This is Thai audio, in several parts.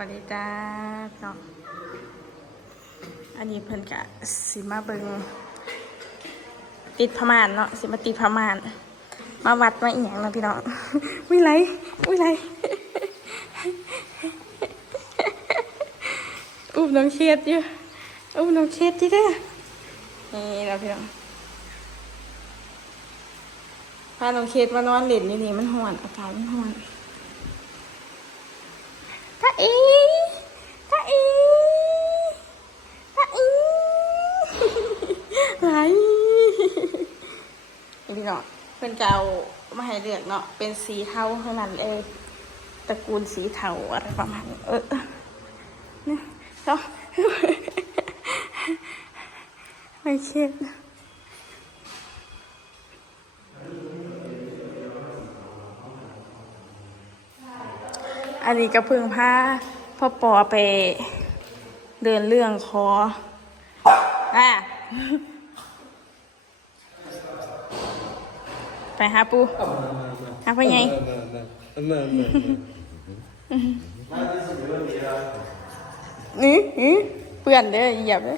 วัสดีจ้าเนาะอันนี้เพิ่นกะสิมาเบิงติดพม่านเนาะสิมาติดพม่าน มาวัดมาอีหยังเนาะพี่น้องวิไลวิไลอุ้มน้องเคสอยู่อุ้มน้องเคสที่เด้อนี่เราะพี่น้องพาน้องเคสมานอนเล่นอยู่นี่มันห่อนอากาศมันห่อน ตาอีตาอีตาอี ไหลนี่เนาะเพิ่นจะเอามาให้เลือกเนาะเป็นสีเทาเท่านั้นเองตระกูลสีเทาอะไรประมาณนี้เออเนี่ยเนาะไม่เช็ดอันนี้ก็เพึ่งพาพ่อปอไปเดินเรื่องคออะ หาปูหาพ่อใหญ่ นี่นี่เปื่อนเด้อเหยียบเด้อ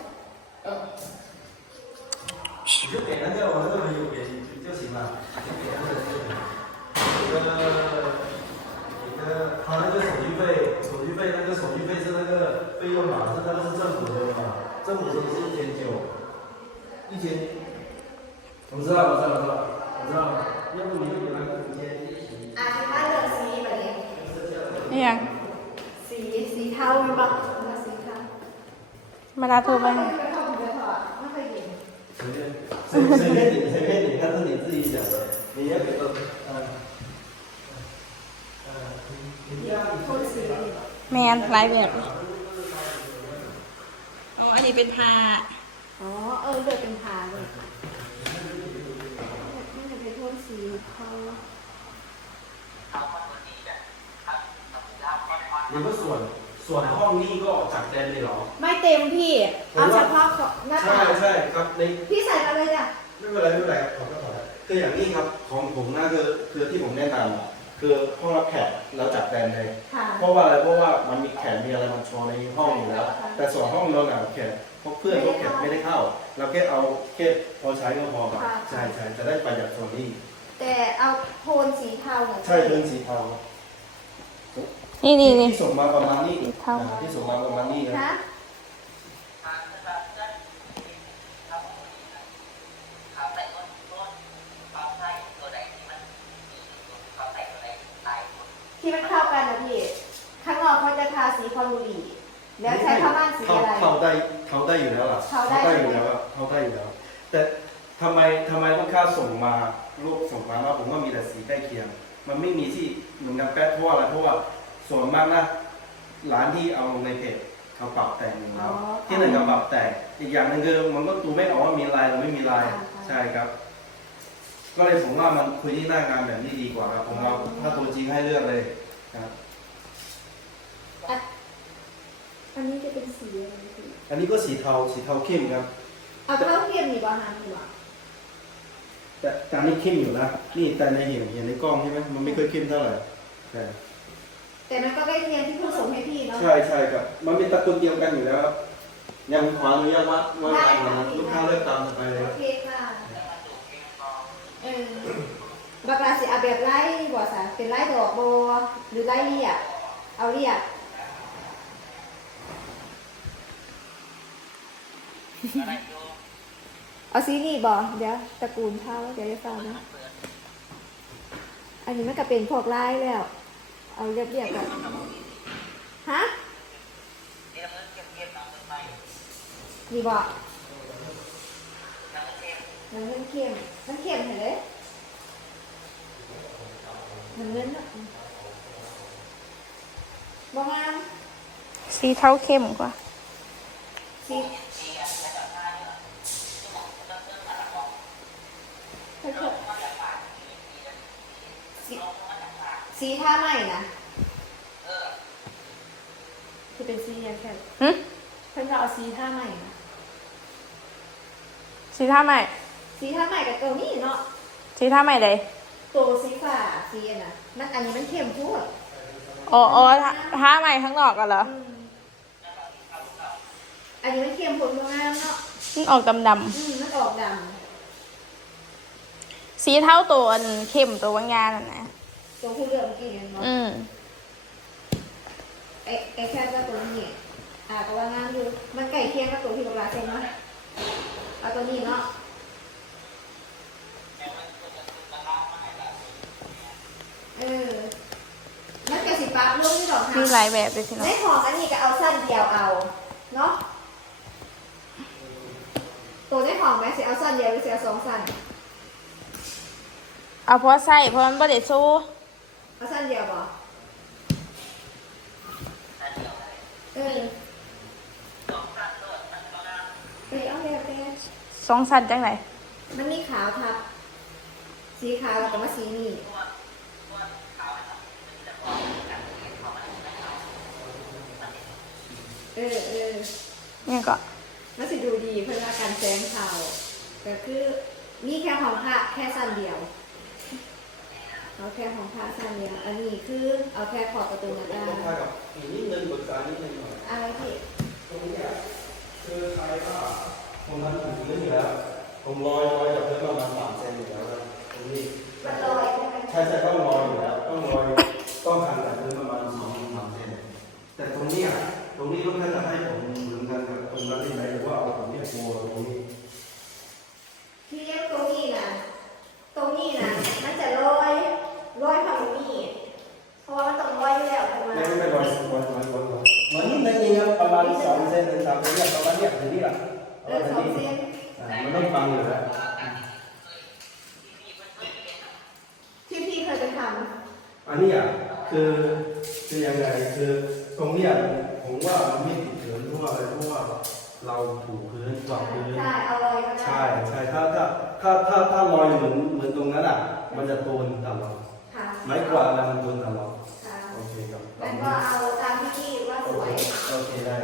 他那个手续费，手续费那个手续费是那个费用嘛，是那个是政府的嘛，政府的是一千九，一千，我知道，我知道，我知道，我知道， 要不你就给他五千。 อ่ะถ้าเลือกสีแบบนี้ นี่ยัง สีสีเทามันบอกมาสีเทา มาลาโทรไป ไม่เคยเห็นไม่เคยถอดไม่เคยเห็น 随便，随随便你，随便你，看是你自己讲的，你要给他，嗯，嗯，你你要你 โทนสีนี่ แมนหลายแบบอ๋ออันนี้เป็นผ้า อ๋อเออเลือกเป็นพาเลย สีเทา你们ส่วนส่วนห้องนี้ก็จัดเต็มเลยเหรอ ไม่เต็มพี่ เอาเฉพาะของหน้าใช่ต่างใช่ครับในพี่ใส่มาเลยจ้ะไม่เป็นไรไม่เป็นไรขอก็ขอได้คืออย่างนี้ครับของผมนะคือคือที่ผมแนะนำอะคือห้องรับแขกเราจัดแบนเลย ค่ะ เพราะว่าอะไรเพราะว่ามันมีแขกมีอะไรมันโชว์ในห้องอยู่แล้ว แต่ส่วนห้องนอนอะแขกพวกเพื่อนพวกแขกไม่ได้เข้า เราแค่เอาแค่พอใช้ก็พอครับใช่ใช่จะได้ประหยัดส่วนนี้ แต่เอาโทนสีเทาหน่อยใช่เรื่องสีเทานี่นี่นี่ ที่ส่งมาประมาณนี้สีเทา อ่ที่ส่งมาประมาณนี้นะนะที่มันเข้ากันนะพี่ข้างนอกเขาจะทาสีคอนบุหรี่แล้วใช้ผ้าม่านสีอะไรเขาได้เขาได้อยู่แล้วล่ะเขาได้ อยู่แล้วอะเขาได้อยู่แล้วแต่ ทำไมทำไมลูกค้าส่งมารูปส่งมาว่าผมว่ามีแต่สีใกล้เคียง มันไม่มีที่เหมือนกันแป๊ะเพราะว่าอะไรเพราะว่าส่วนมากนะร้านที่เอาลงในเพจเขาปรับแต่งอยู่แล้วอ๋อที่หนึ่งเขาปรับแต่งอีกอย่างหนึ่งคือมันก็ดูไม่ออกว่ามีลายหรือไม่มีลายค่ะใช่ครับ ก็เลยผมว่ามันคุยที่หน้างานแบบนี้ดีกว่าครับผมเอาถ้าตัวจริงให้เลือกเลยครับ อะอันนี้จะเป็นสีอะไรพี่อันนี้ก็สีเทาสีเทาเข้มครับ เอาเท้าเทียมมีบ้างมีบ้าง แต่แต่อันนี้เข้มอยู่นะ นี่แต่ในเห็นเห็นในกล้องใช่ไหมมันไม่ค่อยเข้มเท่าไหร่ใช่แต่มันก็ใกล้เคียงที่คุณส่งให้พี่เนาะ ใช่ใช่ครับ มันเป็นตระกูลเดียวกันอยู่แล้วครับยังขออนุญาตว่าว่าอะไรนะลูกค้าเลือกตามสบายเลยโอเคค่ะ เออบักลาสิเอาแบบไล่บ่สาเป็นไล่ดอกโบหรือไล่เรียบเอาเรียบ เอาสีนี่บ่เดี๋ยวตระกูลเท่าเดี๋ยวจะฟังนะ อันนี้มันก็เป็นพวกไล่แล้ว เอาเรียบเรียบๆกันฮะนี่บ่มันเงินเข้มมันเข้มเห็นเลยมันเงินอะบ่งามสีเทาเข้มกว่าสีสี สีท่าใหม่นะคือเป็นสีแค่หึเพิ่นจะเอาสีท่าใหม่นะสีท่าใหม่ สีท่าใหม่กับตัวนี้เนาะสีท่าใหม่เลยตัวสีฟ้าสีอันน่ะมันอันนี้มันเข้มพูดเอ๋ออ๋อท่าท่าใหม่ข้างนอกกันเหรออืมอันนี้มันเค็มผลงามเนาะมันออกดำอืมมันออกดๆสีเท่าตัวอันเข้มตัววางยาน่ะนะำ ตัวผู้เลือกเมื่อกี้เนี่ยเนาะอืมไอ้ไอ้แค่ว่าตัวนี้อ่าก็ว่างามอยู่มันไก่เคียงกับตัวที่กับลาเซนเนาะเอาตัวนี้เนาะเออมันกระสิปักลูกที่ดอกมีค่ะหลายแบบเลยพี่น้องในของอันนี้ก็เอาสั้นเดียวเอาเนาะตัวในของแม่สิเอาสั้นเดียวหรือสิเอาสองสั้นเอาเพราะใส่เพราะมันบ่ได้สู้ เอาสั้นเดียวบ่เออเออเอาแบบแกสองสันจังไหนมันมีขาวทับ สีขาวแล้วก็มาสีนี่เออเออเนี่ยก็มันสิดูดีเพื่อว่าการแสงขาวก็คือมีแค่ของพระแค่สั้นเดียว เอาแค่ของพระสั้นเดียวอันนี้คือเอาแค่ขอบประตูหน้าต่างต้องพากับอีกนิดนึงกดการนิดนึงหน่อยอะไรพี่ตรงเนี้ยคือใช้ผ้าผมทำถูพื้นอยู่แล้วผมลอยลอยจากพื้นประมาณสามเซนอยู่แล้วนะตรงนี้มันลอยใช่ไหมใช่ใช่ต้องลอยอยู่แล้วต้องลอยต้องห่างจากพื้นประมาณสองถึงสามเซนแต่ตรงเนี้ยตรงนี้ลูกท่านจะให้ผม เซนเนี่ยประมาณเนี้ยถึงนี่แหละเออสองเซนอ่ามันต้องฟังอยู่แล้วที่พี่เคยไปทอันเนี้อะคือคือยังไงคือตรงเนี้ยผมว่ามันไม่ติดเถือนเพราะว่าอะไรเพราะว่าเราถูพื้นวางพื้นำใช่เอาลอยก็ได้ใช่ใช่ถ้าถ้าถ้าถ้าถ้าลอยเหมือนเหมือนตรงนั้นอะ มันจะโดนตลอดค่ะไม้กวาดอะไรมันโดนตลอดค่ะโอเคครับแล้วก็เอาตามที่พี่ว่าโอสวเคยโอเคได้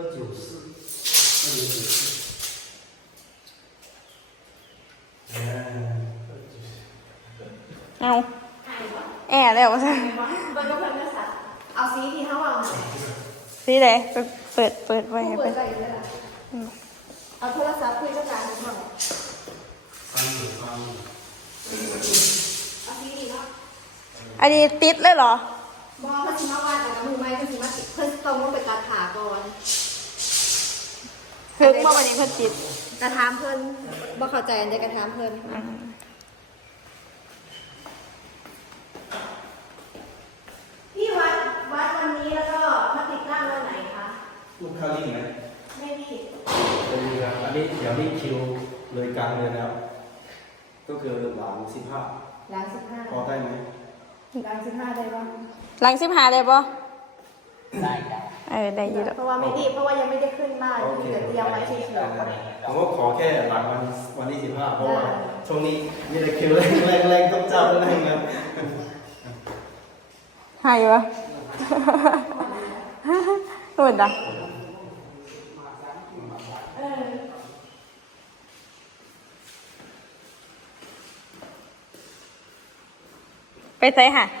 二九四，二九九四。哎，二九四。 เอา ใช่ปะ แอบแล้วซะ มันก็เพิ่มภาษาเอาสีที่เขาเอาหน่อย สีไหนเปิดเปิดเปิดไว้ให้ ผู้เปิ เปิ ด ด ใจเลยล่ะเอาโทรศัพท์คุยกับการหน่อย 三九八五。 เอาสีดีเนาะ อันนี้ติดเลยเหรอ บอเพิ่นสิมา ถึงเมื่อวันนี้เพิ่นติดกระทามเพิ่นบ่เข้าใจอันใดกระทามเพิ่นอืมพี่วัดวัดวันนี้แล้วก็มาติดตั้งวันไหนคะ ลูกค้ารีบไหมไม่พี่เป็นเรืออันนี้เดี๋ยวนี้คิวเลยกลางเดือนแล้ว ก็คือหลังสิบห้าหลังสิบห้าพอได้ไหมหลังสิบห้าได้ป่ะหลังสิบหาได้ปะได้ เออได้อยี่ดอกเพราะว่าไม่รีบเพราะว่ายังไม่ได้ขึ้นบ้านโอเค เดี๋ยวเตรียมไว้เฉยผมก็ขอแค่หลังวันวันที่สิบห้าเพราะว่าช่วงนี้มีแต่คิวแรงแรงแรงต้องเจ้าแรงครับหายวะ เหมือนดังๆเออไปใส่ค่ะคือมีค่าเป็นคำว่าหนีเลยแหละ